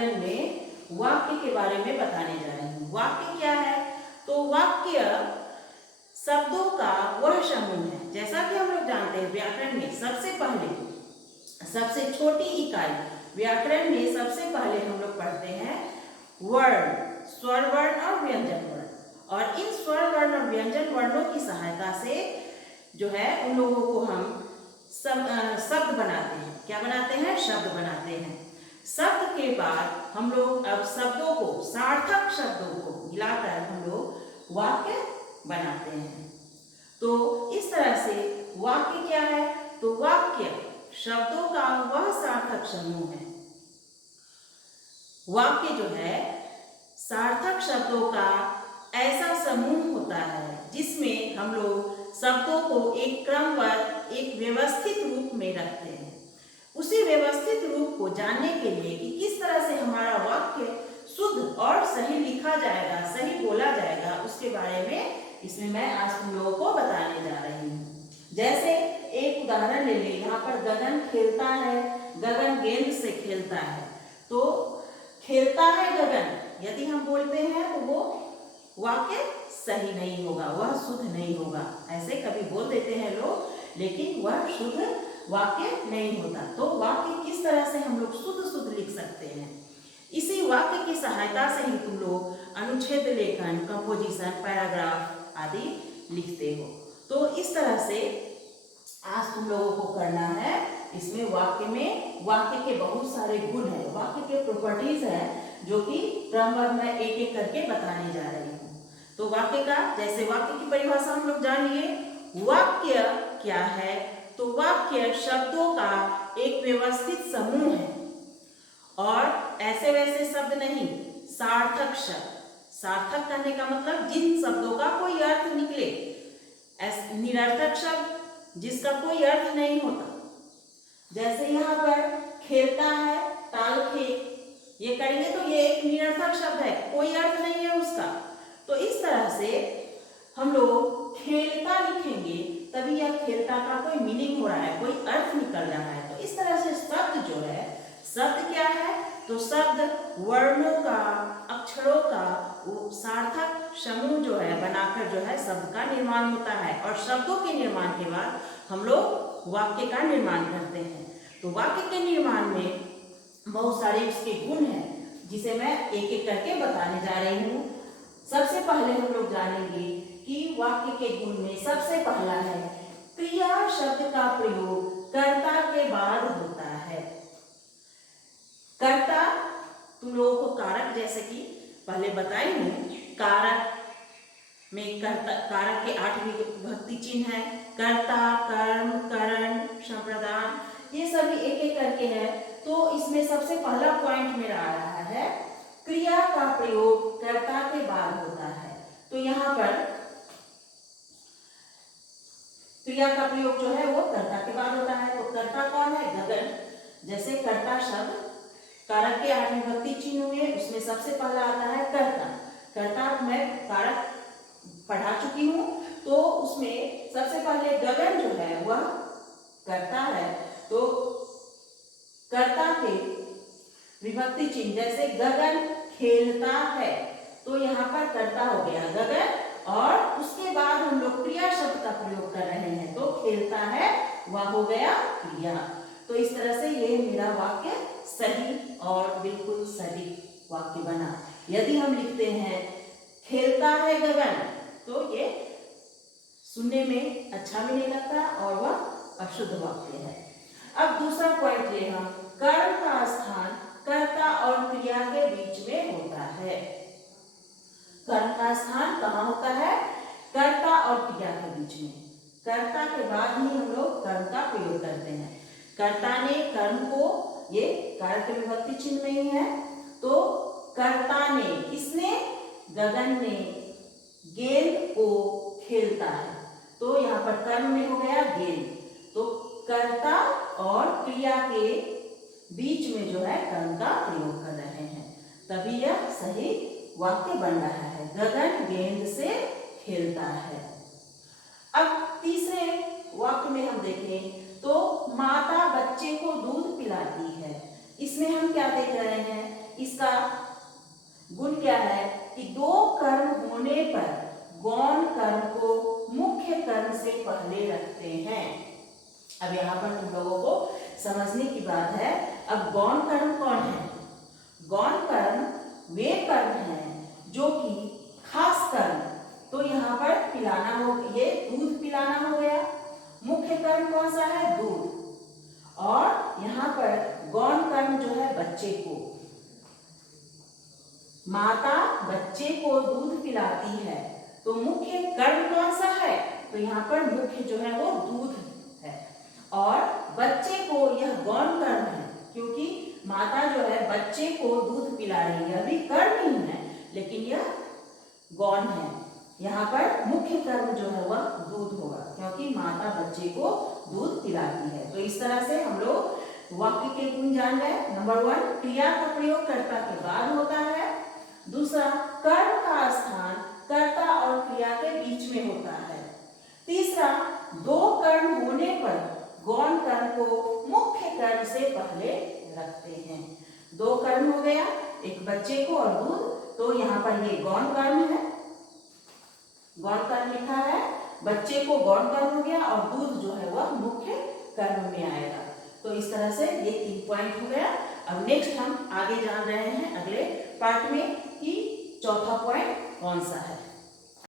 व्याकरण में वाक्य के बारे में बताने जा रही हूँ। वाक्य क्या है? तो वाक्य शब्दों का वह समूह है। जैसा कि हम लोग जानते हैं व्याकरण में सबसे छोटी इकाई व्याकरण में सबसे पहले हम लोग पढ़ते हैं वर्ण, स्वर वर्ण और व्यंजन वर्ण। और इन स्वर वर्ण और व्यंजन वर्णों की सहायता से जो है उन लोगों को हम शब्द बनाते हैं। क्या बनाते हैं? शब्द बनाते हैं। शब्द के बाद हम लोग अब शब्दों को, सार्थक शब्दों को मिलाकर हम लोग वाक्य बनाते हैं। तो इस तरह से वाक्य क्या है? तो वाक्य शब्दों का वह सार्थक समूह है। वाक्य जो है सार्थक शब्दों का ऐसा समूह होता है जिसमें हम लोग शब्दों को एक क्रमबद्ध, एक व्यवस्थित रूप में रखते हैं। उसी व्यवस्थित रूप को जानने के लिए कि किस तरह से हमारा वाक्य शुद्ध और सही लिखा जाएगा, सही बोला जाएगा, उसके बारे में इसमें मैं आज तुम लोगों को बताने जा रही हूँ। जैसे एक उदाहरण ले लें, यहाँ पर गगन खेलता है, गगन गेंद से खेलता है। तो खेलता है गगन यदि हम बोलते हैं तो वो वाक्य सही नहीं होगा, वह शुद्ध नहीं होगा। ऐसे कभी बोल देते हैं लोग, लेकिन वह शुद्ध वाक्य नहीं होता। तो वाक्य किस तरह से हम लोग शुद्ध लिख सकते हैं? इसी वाक्य की सहायता से ही तुम लोग अनुच्छेद लेखन, कंपोजिशन, पैराग्राफ आदि लिखते हो। तो इस तरह से आज तुम लोगों को करना है। इसमें वाक्य के बहुत सारे गुण हैं, वाक्य के प्रॉपर्टीज हैं, जो कि क्रमबद्ध मैं एक एक करके बताने जा रही हूँ। तो वाक्य का, जैसे वाक्य की परिभाषा हम लोग जान लिए। वाक्य क्या है? तो वाक्य शब्दों का एक व्यवस्थित समूह है और ऐसे वैसे शब्द नहीं, सार्थक शब्द। सार्थक कहने का मतलब जिन शब्दों का कोई अर्थ निकले। निरर्थक शब्द जिसका कोई अर्थ नहीं होता। जैसे यहाँ पर खेलता है, ताल खेल, ये करेंगे तो ये एक निरर्थक शब्द है, कोई अर्थ नहीं है उसका। तो इस तरह से हम लोग खेलता लिखेंगे तभी यह खेलता का कोई मीनिंग हो रहा है, कोई अर्थ निकल रहा है। तो इस तरह से शब्द जो है, शब्द क्या है? तो शब्द वर्णों का, अक्षरों का वो सार्थक समूह जो है बनाकर जो है शब्द का निर्माण होता है। और शब्दों के निर्माण के बाद हम लोग वाक्य का निर्माण करते हैं। तो वाक्य के निर्माण में बहुत सारे उसके गुण हैं, जिसे मैं एक एक करके बताने जा रही हूँ। सबसे पहले हम लोग जानेंगे कि वाक्य के गुण में सबसे पहला है क्रिया शब्द का प्रयोग कर्ता के बाद होता है। कर्ता, तुम लोगों को कारक जैसे कि पहले बताए हूँ, कारक में कारक के 8 विभक्ति चिन्ह है। कर्ता, कर्म, करण, संप्रदान, ये सभी एक एक करके है। तो इसमें सबसे पहला पॉइंट मेरा आ रहा है क्रिया का प्रयोग कर्ता के बाद होता है। तो यहाँ पर क्रिया का प्रयोग जो है वो कर्ता के बाद होता है। तो कर्ता कौन है? गगन। जैसे कर्ता शब्द कारक के 8 विभक्ति चिन्ह हुए, उसमें सबसे पहला आता है कर्ता। कर्ता मैं कारक पढ़ा चुकी हूँ, तो उसमें सबसे पहले गगन जो है वह कर्ता है। तो कर्ता के विभक्ति चिन्ह, जैसे गगन खेलता है, तो यहाँ पर कर्ता हो गया गगन, और उसके बाद हम लोग क्रिया शब्द का प्रयोग कर रहे हैं। तो खेलता है वह हो गया क्रिया। तो इस तरह से ये मेरा वाक्य सही और बिल्कुल सटीक वाक्य बना। यदि हम लिखते हैं खेलता है गगन, तो ये सुनने में अच्छा भी नहीं लगता और वह अशुद्ध वाक्य है। अब दूसरा पॉइंट ले हम, कर्म का स्थान कर्ता और क्रिया के बीच में होता है। कर्म का स्थान कहाँ होता है? कर्ता और क्रिया के बीच में। कर्ता के बाद ही हम लोग कर्म का प्रयोग करते हैं। कर्ता ने कर्म को, ये कारक के विभक्ति चिन्ह में ही है, तो कर्ता ने, किसने? गगन ने गेंद को खेलता है। तो यहाँ पर कर्म में हो गया गेंद। तो कर्ता और क्रिया के बीच में जो है कर्म का प्रयोग कर रहे हैं, तभी यह सही वाक्य बन रहा है। गगन गेंद से खेलता है। अब तीसरे वाक्य में हम देखें तो माता बच्चे को दूध पिलाती है। इसमें हम क्या देख रहे हैं? इसका गुण क्या है कि दो कर्म होने पर गौण कर्म को मुख्य कर्म से पहले रखते हैं। अब यहाँ पर तुम लोगों को समझने की बात है। अब गौण कर्म कौन है? गौण कर्म वे कर्म हैं जो कि खास कर्म, तो यहाँ पर पिलाना हो, ये दूध पिलाना हो गया। मुख्य कर्म कौन सा है? दूध। और यहाँ पर गौण कर्म जो है बच्चे को, माता बच्चे को दूध पिलाती है, तो मुख्य कर्म कौन सा है? तो यहाँ पर मुख्य जो है वो दूध है। और बच्चे को यह गौण कर्म है, क्योंकि माता जो है बच्चे को दूध पिला रही है, अभी कर्म ही है लेकिन यह गौण है। यहाँ पर मुख्य कर्म जो है वह दूध होगा, क्योंकि माता बच्चे को दूध पिलाती है। तो इस तरह से हम लोग वाक्य के गुण जान गए। नंबर 1, क्रिया का प्रयोग कर्ता के बाद होता है। दूसरा, कर्म का स्थान कर्ता और क्रिया के बीच में होता है। तीसरा, दो कर्म होने पर गौण कर्म को मुख्य कर्म से पहले रखते हैं। दो कर्म हो गया, एक बच्चे को और दूध, तो यहाँ पर ये गौण कर्म है, गौण कर्म लिखा है। बच्चे को गौण कर्म हो गया और दूध जो है वह मुख्य कर्म में आएगा। तो इस तरह से ये 3 पॉइंट हो गया। अब नेक्स्ट हम आगे जान रहे हैं अगले पार्ट में कि चौथा पॉइंट कौन सा है।